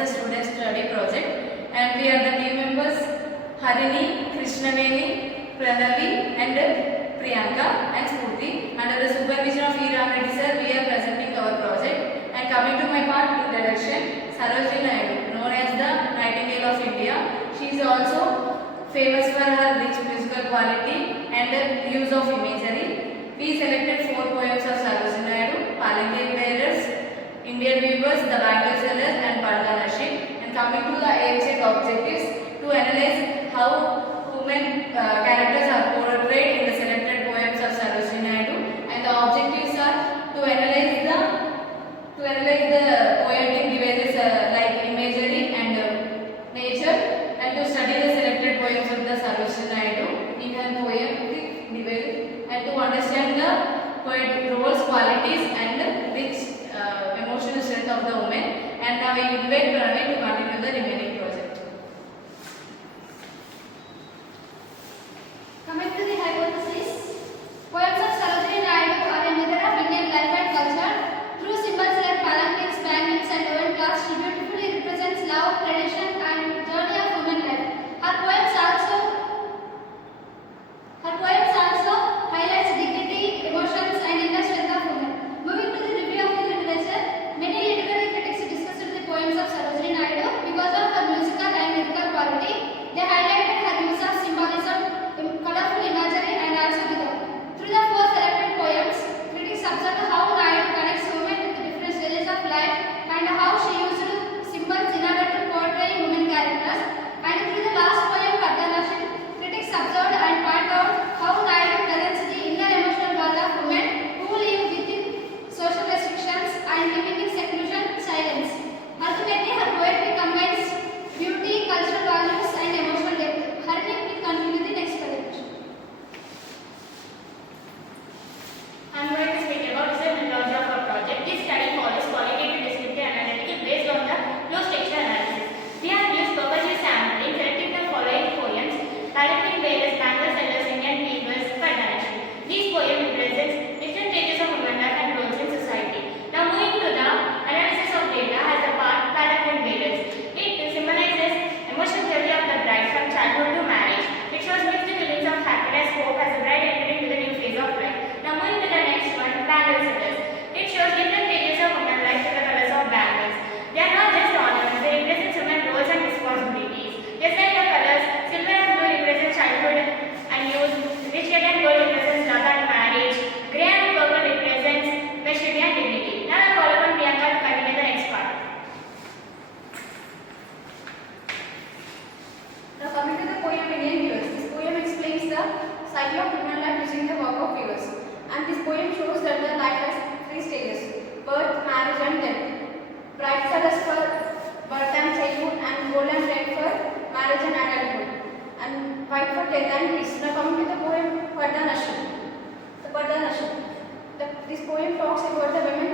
the student study project, and we are the team members Harini, Krishnaveni, Pranavi and Priyanka and Spurti. Under the supervision of E. Ram Reddy sir, we are presenting our project. And coming to my part, introduction, Sarojini Naidu, known as the Nightingale of India. She is also famous for her rich musical quality and use of imagery. We selected 4 poems of Sarojini Naidu: Palanquin Bearers, Indian Weavers, The Bangle Sellers and Parda Nashik. And coming to the AHET objectives, to analyze how women characters are portrayed in the selected poems of Sarojini Naidu. And the objectives are to analyze the poetic devices like imagery and nature, and to study the selected poems of the Sarojini Naidu in her poetic device, and to understand the poetic roles, qualities and rich emotional strength of the woman. And now I invite Pranavi to continue the remaining project. Coming to the hypothesis, poems of Sarojini Naidu are a mirror of Indian life and culture. Through symbols like palanquins, bangles and woven cloths, she beautifully represents love, tradition and journey of human life. Her poems also highlights dignity, emotions and inner strength of women. Moving to the review of the literature, many literary critics discussed the poems of Sarojini Naidu because of her musical and lyrical quality. They highlighted her use of symbolism, colorful imagery and also rhythm. Through the 4 selected poems, critics observed how Naidu connects women with different stages of life and how she used symbols in order to portray women characters. And through the last poem, Parda Nashik, critics observed and pointed out how Naidu presents the inner emotional world of women who live within social restrictions and living in seclusion, silence. Ultimately, her poetry combines beauty, cultural values and emotional depth. Harini will continue the next presentation. I am going to speak about the methodology of our project. This study follows qualitative, descriptive, and analytical based on the low texture analysis. We have used purposely sampling, selecting the following poems: Palanquin Bearers, Bangle Sellers, Indian Weavers, Parda Nashik. These poems represent different stages of women life and roles in society. Now moving to the analysis of data as the part Palanquin Bearers. It symbolizes emotional journey of the bride from childhood to marriage. It shows mixed feelings of happiness, hope as the bride entering into the new phase of life. Now moving to the next one, Bangle Sellers. It shows different stages of women life through the colors of bangles. They are not just ornaments, they represent women's roles and responsibilities. Just like the colors, silver and blue represent childhood and youth, rich red and gold represents love and marriage, grey and purple represents maturity and dignity. Now I call upon Priyanka to continue the next part. Now coming to the poem Indian Weavers. This poem explains the cycle of human life using the work of weavers. And this poem shows that the life has 3 stages: birth, marriage and death. Bright colors for birth and childhood, and gold and red for marriage and adulthood, and white for death and peace. Now coming to the poem Parda Nashik. This poem talks about the women